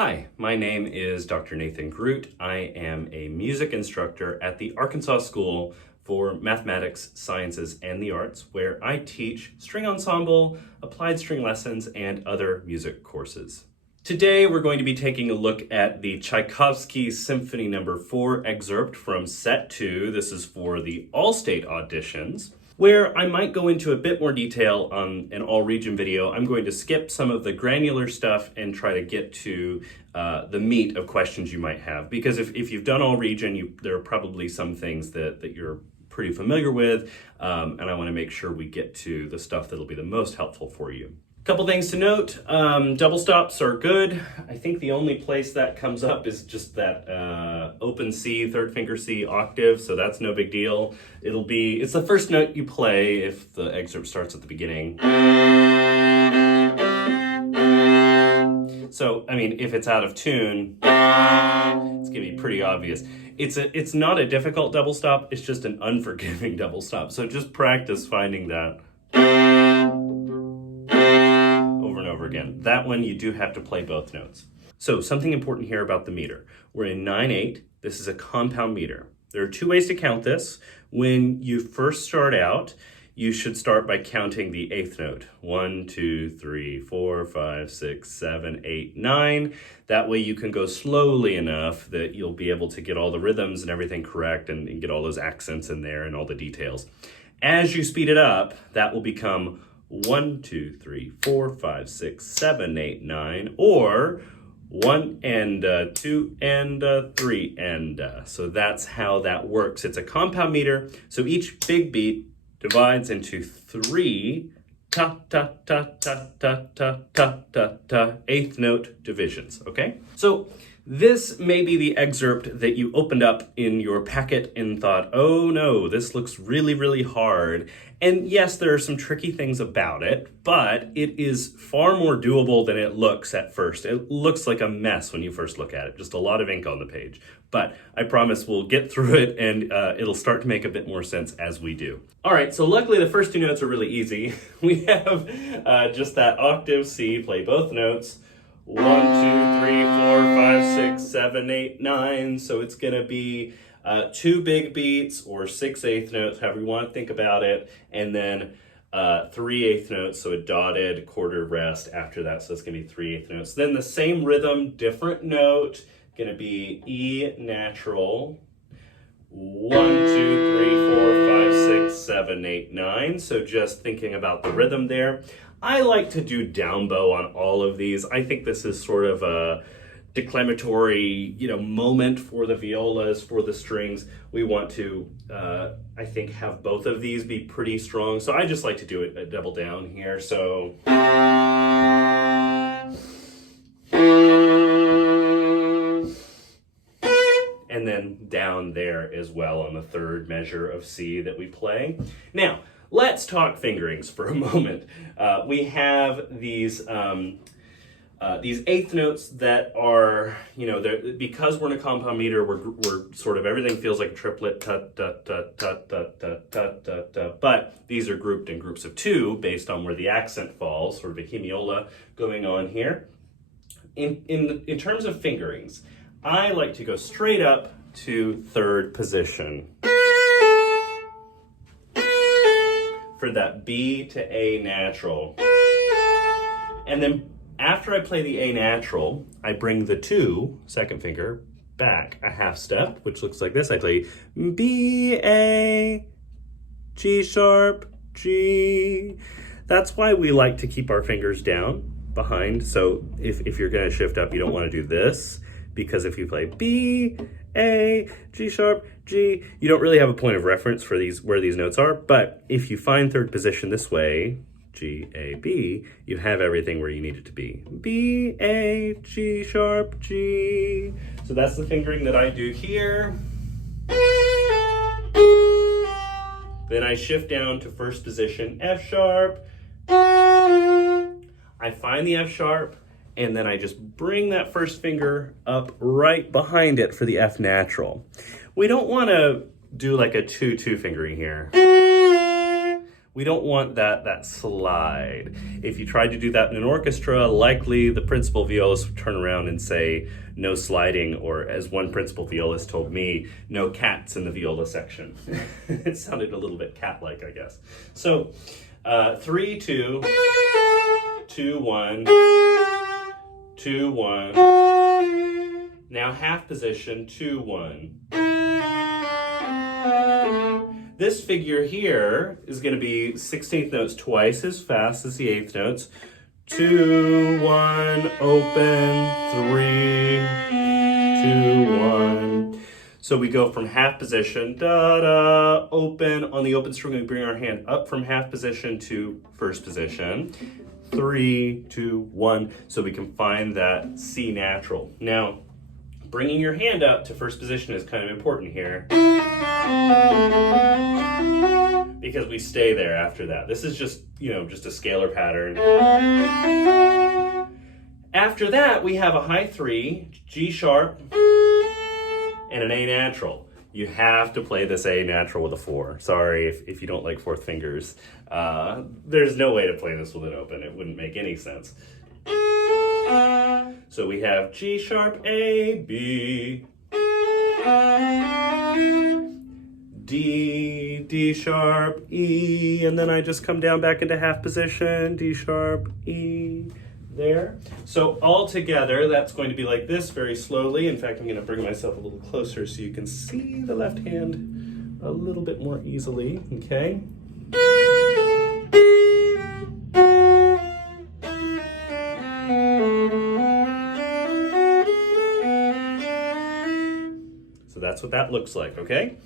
Hi, my name is Dr. Nathan Groot. I am a music instructor at the Arkansas School for Mathematics, Sciences, and the Arts, where I teach string ensemble, applied string lessons, and other music courses. Today, we're going to be taking a look at the Tchaikovsky Symphony No. 4 excerpt from Set 2. This is for the all-state auditions, where I might go into a bit more detail on an all-region video. I'm going to skip some of the granular stuff and try to get to the meat of questions you might have. Because if you've done all-region, there are probably some things that you're pretty familiar with, and I want to make sure we get to the stuff that'll be the most helpful for you. Couple things to note, double stops are good. I think the only place that comes up is just that open C, third finger C octave, so that's no big deal. It's the first note you play if the excerpt starts at the beginning. So, I mean, if it's out of tune, it's gonna be pretty obvious. It's not a difficult double stop, it's just an unforgiving double stop. So just practice finding that over again. That one you do have to play both notes. So something important here about the meter. We're in 9/8. This is a compound meter. There are two ways to count this. When you first start out, you should start by counting the eighth note. 1, 2, 3, 4, 5, 6, 7, 8, 9. That way you can go slowly enough that you'll be able to get all the rhythms and everything correct and get all those accents in there and all the details. As you speed it up, that will become 1, 2, 3, 4, 5, 6, 7, 8, 9, or 1 and 2 and 3 and so that's how that works. It's a compound meter, so each big beat divides into 3 ta ta ta ta ta ta ta ta ta eighth note divisions. Okay, so this may be the excerpt that you opened up in your packet and thought, oh no, this looks really, really hard. And yes, there are some tricky things about it, but it is far more doable than it looks at first. It looks like a mess when you first look at it, just a lot of ink on the page. But I promise we'll get through it and it'll start to make a bit more sense as we do. All right, so luckily the first two notes are really easy. We have just that octave C, play both notes. 1, 2, 3, 4, 5, 6, 7, 8, 9. So it's gonna be 2 big beats or 6 eighth notes, however you want to think about it, and then 3 eighth notes, so a dotted quarter rest after that, so it's gonna be 3 eighth notes. Then the same rhythm, different note, gonna be E natural. 1, 2, 3, 4, 5, 6, 7, 8, 9. So just thinking about the rhythm there. I like to do down bow on all of these. I think this is sort of a declamatory, moment for the violas, for the strings. We want to, I think, have both of these be pretty strong. So I just like to do it a double down here. So. And then down there as well on the third measure of C that we play. Now, let's talk fingerings for a moment. We have these eighth notes that are, because we're in a compound meter, we're sort of, everything feels like a triplet, ta ta ta ta ta ta ta ta ta. But these are grouped in groups of 2 based on where the accent falls, sort of a hemiola going on here. In terms of fingerings, I like to go straight up to third position for that B to A natural. And then after I play the A natural, I bring the 2, second finger, back a half step, which looks like this. I play B, A, G sharp, G. That's why we like to keep our fingers down behind. So if you're gonna shift up, you don't wanna do this, because if you play B, A, G sharp, G, you don't really have a point of reference for where these notes are. But if you find third position this way, G, A, B, you have everything where you need it to be. B, A, G sharp, G. So that's the fingering that I do here. Then I shift down to first position, F sharp. I find the F sharp, and then I just bring that first finger up right behind it for the F natural. We don't want to do like a 2-2 fingering here. We don't want that slide. If you tried to do that in an orchestra, likely the principal violist would turn around and say, no sliding, or as one principal violist told me, no cats in the viola section. It sounded a little bit cat-like, I guess. So 3, 2, 2, 1, 2, 1. Now half position, 2, 1. This figure here is going to be 16th notes twice as fast as the 8th notes. 2, 1, open, 3, 2, 1. So we go from half position, da-da, open. On the open string, we bring our hand up from half position to first position. 3, 2, 1. So we can find that C natural. Now, bringing your hand up to first position is kind of important here, because we stay there after that. This is just, just a scalar pattern. After that, we have a high 3, G sharp, and an A natural. You have to play this A natural with a 4. Sorry if you don't like fourth fingers. There's no way to play this with an open. It wouldn't make any sense. So we have G sharp, A, B, D, D sharp, E, and then I just come down back into half position, D sharp, E, there. So all together, that's going to be like this very slowly. In fact, I'm going to bring myself a little closer so you can see the left hand a little bit more easily, okay? So that's what that looks like, okay?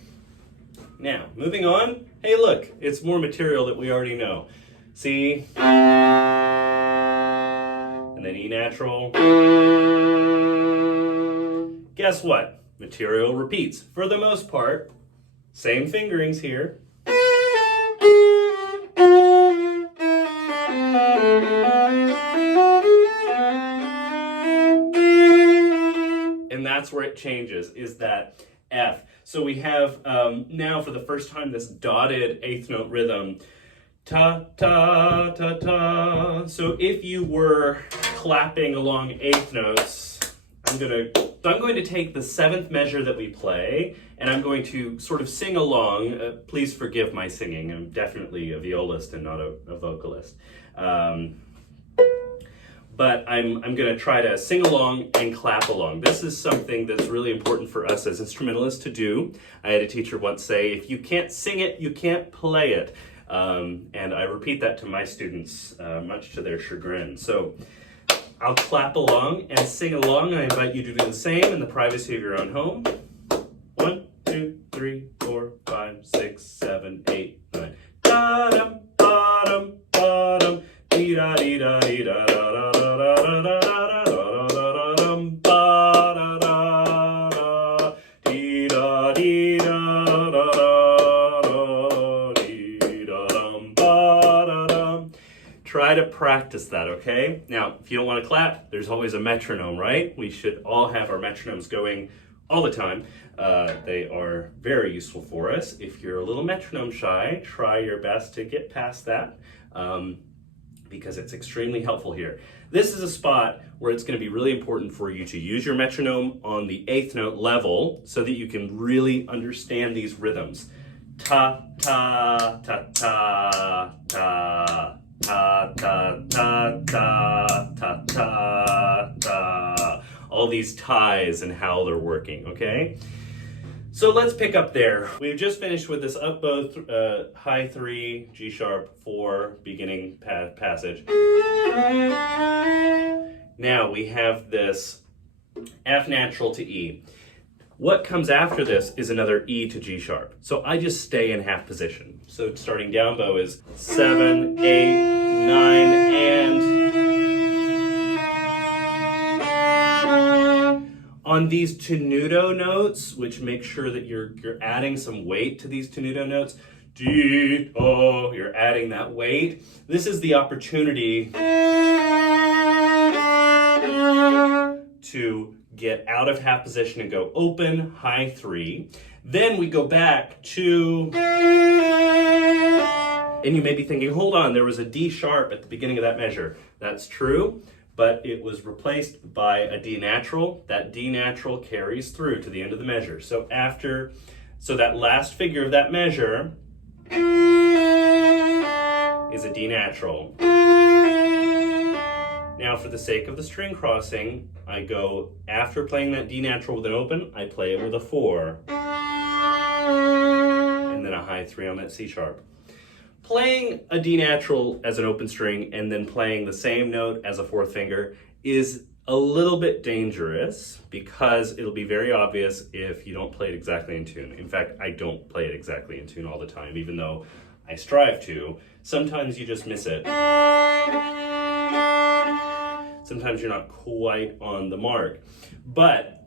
Now, moving on. Hey, look, it's more material that we already know. C, and then E natural. Guess what? Material repeats. For the most part, same fingerings here. And that's where it changes, is that F. So we have now for the first time this dotted 8th note rhythm. Ta, ta, ta, ta. So if you were clapping along 8th notes, I'm going to take the 7th measure that we play, and I'm going to sort of sing along. Please forgive my singing. I'm definitely a violist and not a vocalist. But I'm going to try to sing along and clap along. This is something that's really important for us as instrumentalists to do. I had a teacher once say, if you can't sing it, you can't play it. And I repeat that to my students, much to their chagrin. So I'll clap along and sing along. I invite you to do the same in the privacy of your own home. 1, 2, 3, 4, 5, 6, 7, 8, 9. Da-dum, ba-dum, ba-dum, dee-da-dee-da-dee-da-da-da-da-da-da-da-da-da-da-dum, ba-da-da-da, dee-da-dee-da-da-da-da-dee-da-dum, ba-da-dum. Try to practice that, okay? Now, if you don't want to clap, there's always a metronome, right? We should all have our metronomes going all the time. They are very useful for us. If you're a little metronome shy, try your best to get past that, because it's extremely helpful here. This is a spot where it's going to be really important for you to use your metronome on the 8th note level so that you can really understand these rhythms. Ta, ta, ta, ta, ta, ta, ta, ta, ta, ta, ta, ta. All these ties and how they're working, okay? So let's pick up there. We've just finished with this up bow, high 3, G sharp 4 beginning passage. Now we have this F natural to E. What comes after this is another E to G sharp. So I just stay in half position. So starting down bow is 7, 8, 9, and on these tenuto notes, which make sure that you're adding some weight to these tenuto notes, D, O, you're adding that weight. This is the opportunity to get out of half position and go open, high 3. Then we go back to And you may be thinking, hold on, there was a D sharp at the beginning of that measure. That's true, but it was replaced by a D natural. That D natural carries through to the end of the measure. So that last figure of that measure is a D natural. Now, for the sake of the string crossing, I go, after playing that D natural with an open, I play it with a 4. And then a high 3 on that C sharp. Playing a D natural as an open string and then playing the same note as a 4th finger is a little bit dangerous because it'll be very obvious if you don't play it exactly in tune. In fact, I don't play it exactly in tune all the time, even though I strive to. Sometimes you just miss it. Sometimes you're not quite on the mark. But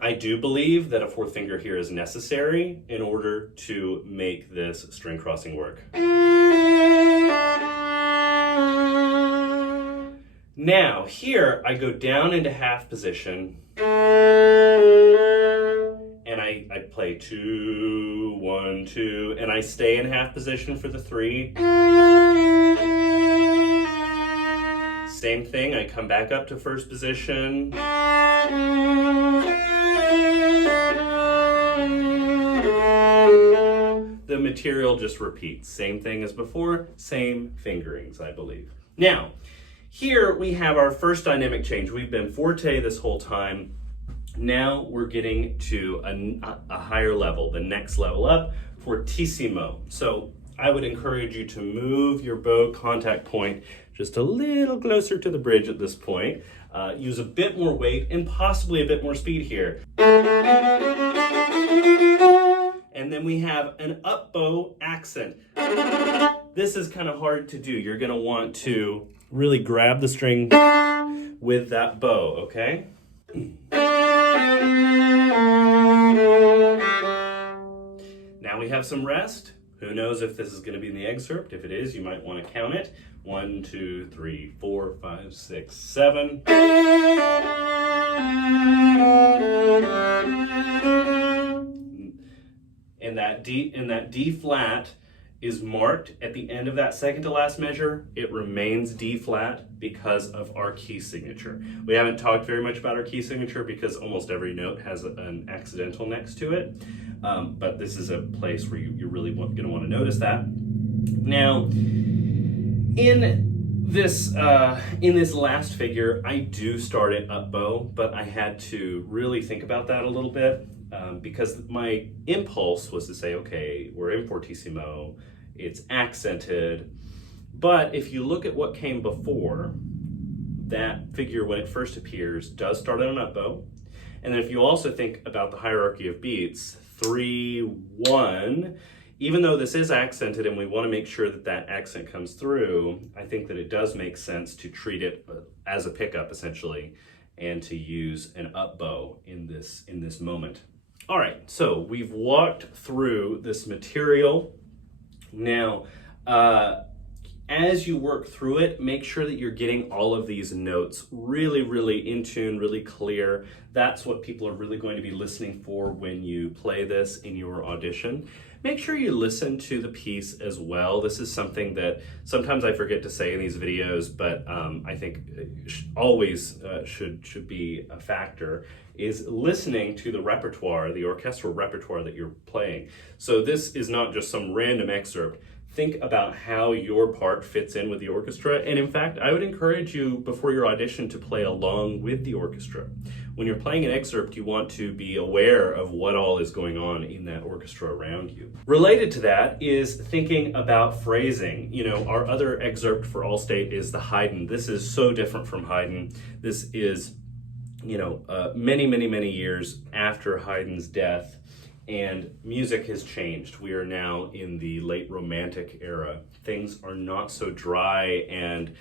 I do believe that a 4th finger here is necessary in order to make this string crossing work. Now, here I go down into half position and I play 2, 1, 2, and I stay in half position for the 3. Same thing, I come back up to first position. The material just repeats. Same thing as before, same fingerings, I believe. Now, here we have our first dynamic change. We've been forte this whole time. Now we're getting to a higher level, the next level up, fortissimo. So I would encourage you to move your bow contact point just a little closer to the bridge at this point. Use a bit more weight and possibly a bit more speed here. And then we have an up bow accent. This is kind of hard to do. You're going to want to really grab the string with that bow, okay? Now we have some rest. Who knows if this is going to be in the excerpt? If it is, you might want to count it. 1, 2, 3, 4, 5, 6, 7. And that D flat is marked at the end of that second to last measure. It remains D flat because of our key signature. We haven't talked very much about our key signature because almost every note has an accidental next to it. But this is a place where you're really going to want to notice that. Now, in this last figure, I do start at up bow, but I had to really think about that a little bit because my impulse was to say, okay, we're in fortissimo, it's accented, but if you look at what came before, that figure when it first appears does start on an up bow. And then if you also think about the hierarchy of beats, 3, 1, even though this is accented and we want to make sure that that accent comes through, I think that it does make sense to treat it as a pickup essentially and to use an up bow in this moment. All right, so we've walked through this material. Now, as you work through it, make sure that you're getting all of these notes really, really in tune, really clear. That's what people are really going to be listening for when you play this in your audition. Make sure you listen to the piece as well. This is something that sometimes I forget to say in these videos, but I think always should be a factor, is listening to the repertoire, the orchestral repertoire that you're playing. So this is not just some random excerpt. Think about how your part fits in with the orchestra. And in fact, I would encourage you before your audition to play along with the orchestra. When you're playing an excerpt, you want to be aware of what all is going on in that orchestra around you. Related to that is thinking about phrasing. You know, our other excerpt for Allstate is the Haydn. This is so different from Haydn. This is, many years after Haydn's death. And music has changed. We are now in the late Romantic era. Things are not so dry and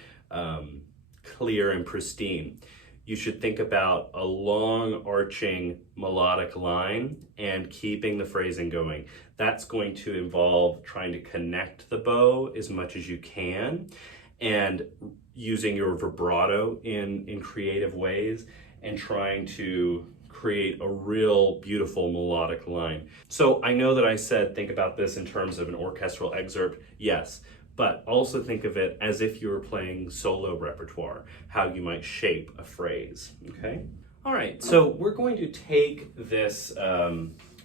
clear and pristine. You should think about a long arching melodic line and keeping the phrasing going. That's going to involve trying to connect the bow as much as you can and using your vibrato in creative ways and trying to create a real beautiful melodic line. So I know that I said think about this in terms of an orchestral excerpt, yes, but also think of it as if you were playing solo repertoire, how you might shape a phrase, okay? All right, so we're going to take this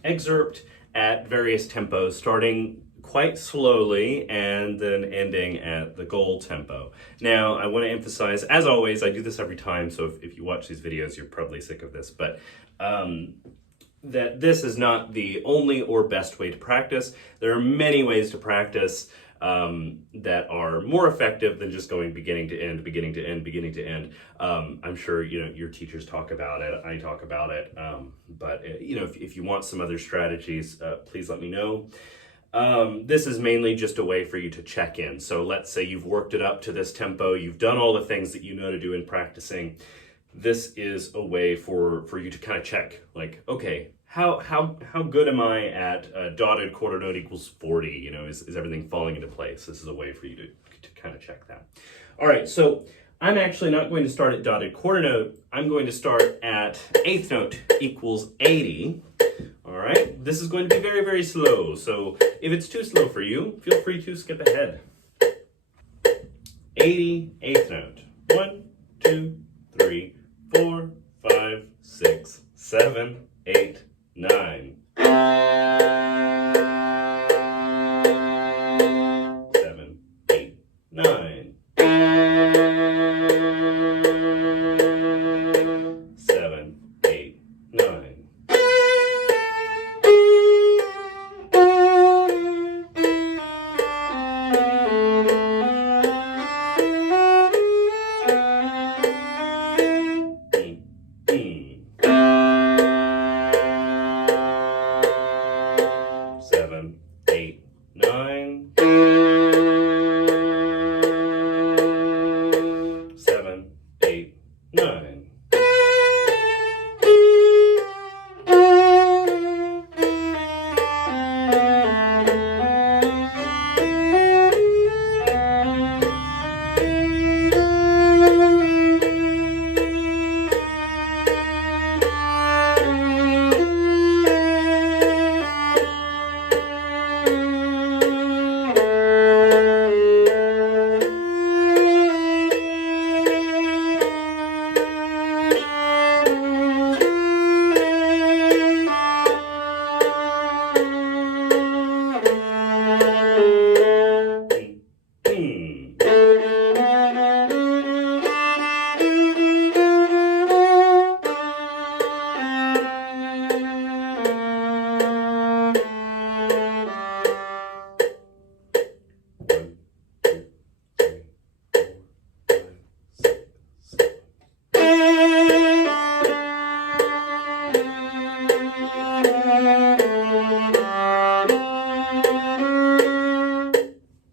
excerpt at various tempos, starting quite slowly and then ending at the goal tempo. Now, I want to emphasize, as always, I do this every time, so if you watch these videos, you're probably sick of this, but that this is not the only or best way to practice. There are many ways to practice that are more effective than just going beginning to end, beginning to end, beginning to end. I'm sure your teachers talk about it, I talk about it, but if you want some other strategies, please let me know. This is mainly just a way for you to check in. So let's say you've worked it up to this tempo, you've done all the things that you know to do in practicing. This is a way for you to kind of check, like, okay, how good am I at dotted quarter note equals 40? Is everything falling into place? This is a way for you to kind of check that. All right, so I'm actually not going to start at dotted quarter note. I'm going to start at eighth note equals 80. All right, this is going to be very, very slow. So if it's too slow for you, feel free to skip ahead. 80, eighth note. 1, 2, 3, 4, 5, 6, 7, 8, 9. 7, 8, 9. 7, 8, 9.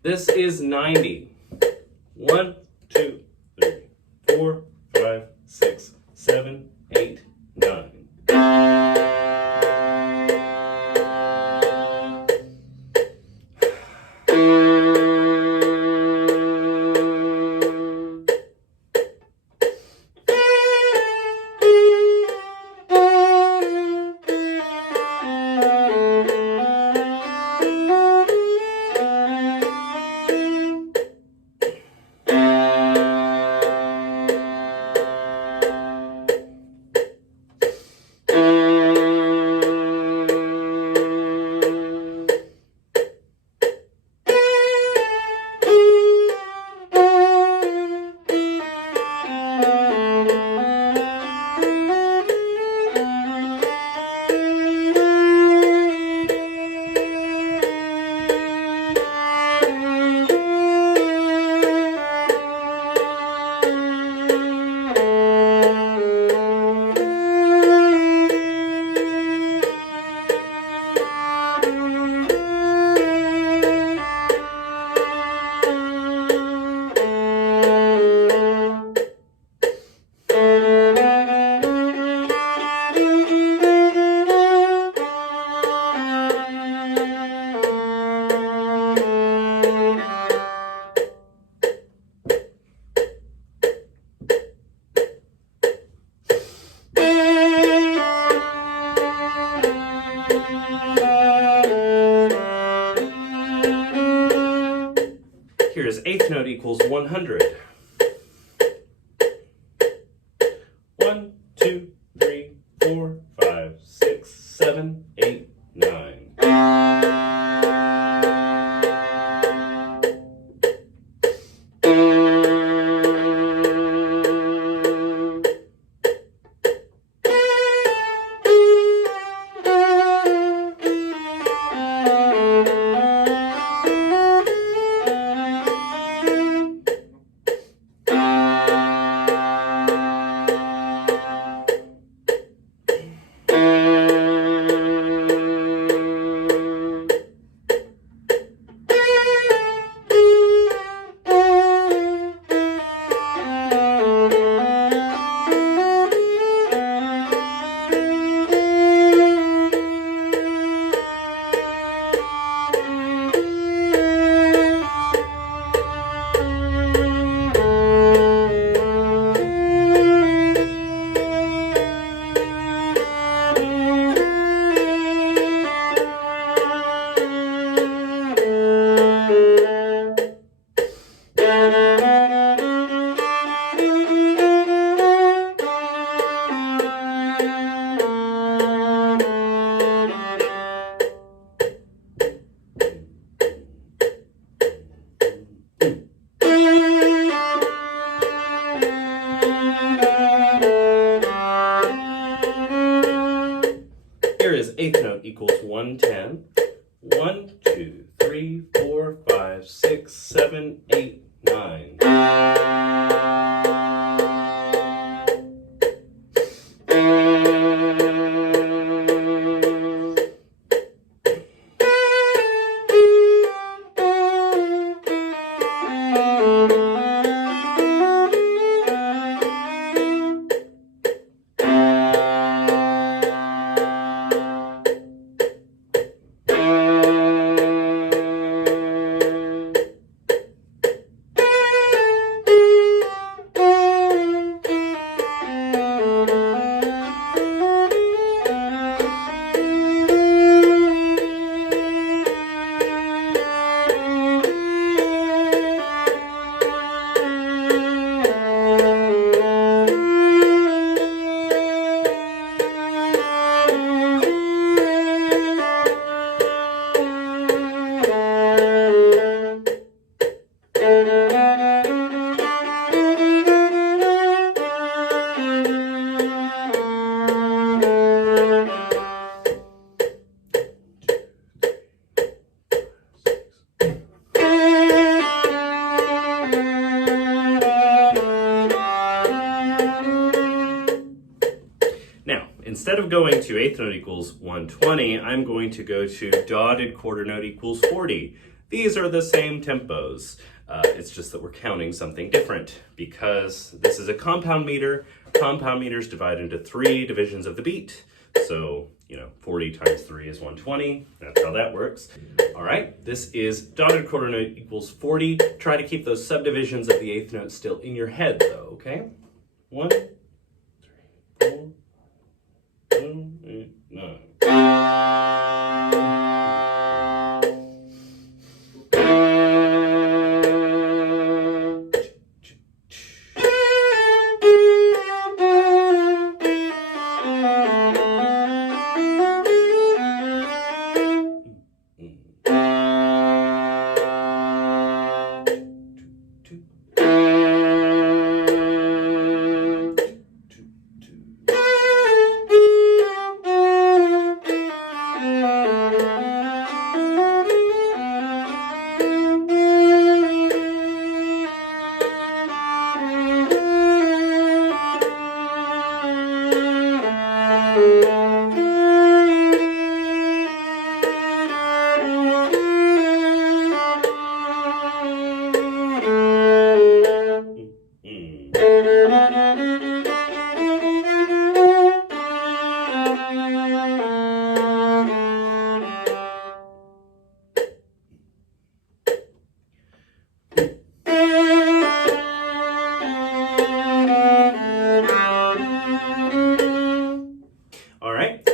This is 90. 1, 2, 3, 4, 5, 6, 7, 8, 9. equals 100. 1, 2, 3, 4, 5, 6, 7, 8, 9. Here is eighth note equals 110. 1, 2, 3, 4, 5, 6, 7, 8, 9. Instead of going to eighth note equals 120, I'm going to go to dotted quarter note equals 40. These are the same tempos. It's just that we're counting something different because this is a compound meter. Compound meters divide into 3 divisions of the beat. So, 40 times 3 is 120. That's how that works. All right, this is dotted quarter note equals 40. Try to keep those subdivisions of the eighth note still in your head though, okay? 1, 3, 4, 7, 8, 9.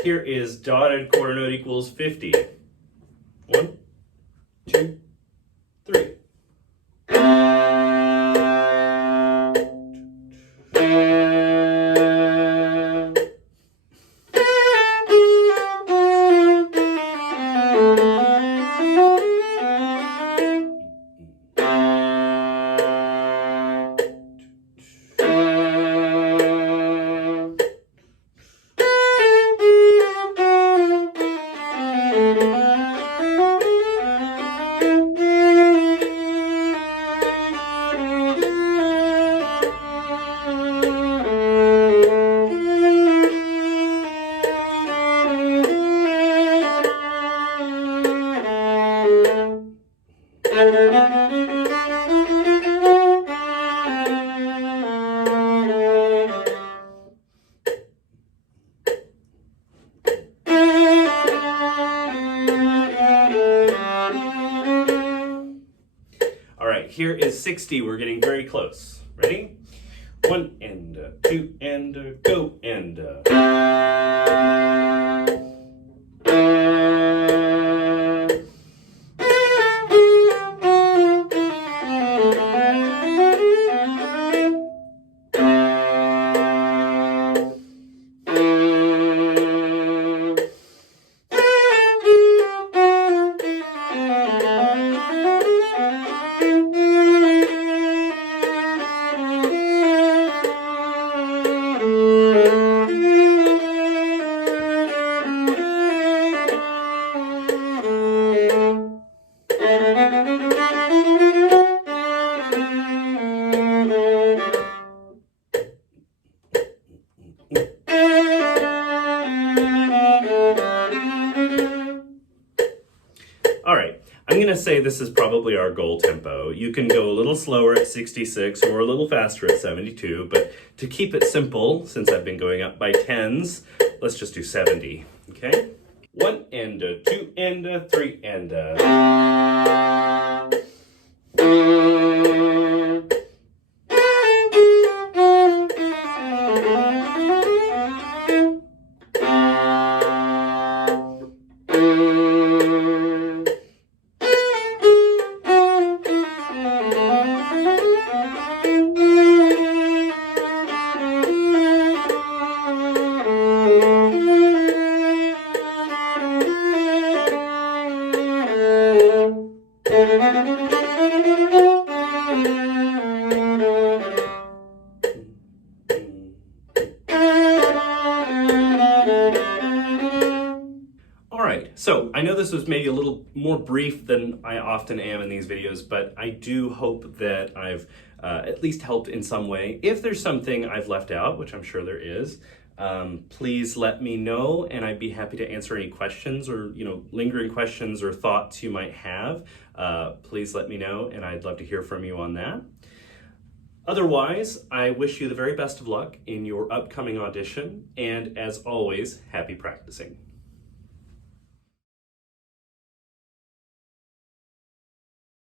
Here is dotted quarter note equals 50. 1, 2, 3. here is 60. We're getting very close. Ready? 1 and 2 and go and All right, I'm gonna say this is probably our goal tempo. You can go a little slower at 66 or a little faster at 72, but to keep it simple, since I've been going up by tens, let's just do 70, okay? 1 and 2 and 3 and So I know this was maybe a little more brief than I often am in these videos, but I do hope that I've at least helped in some way. If there's something I've left out, which I'm sure there is, please let me know, and I'd be happy to answer any questions or lingering questions or thoughts you might have. Please let me know, and I'd love to hear from you on that. Otherwise, I wish you the very best of luck in your upcoming audition, and as always, happy practicing.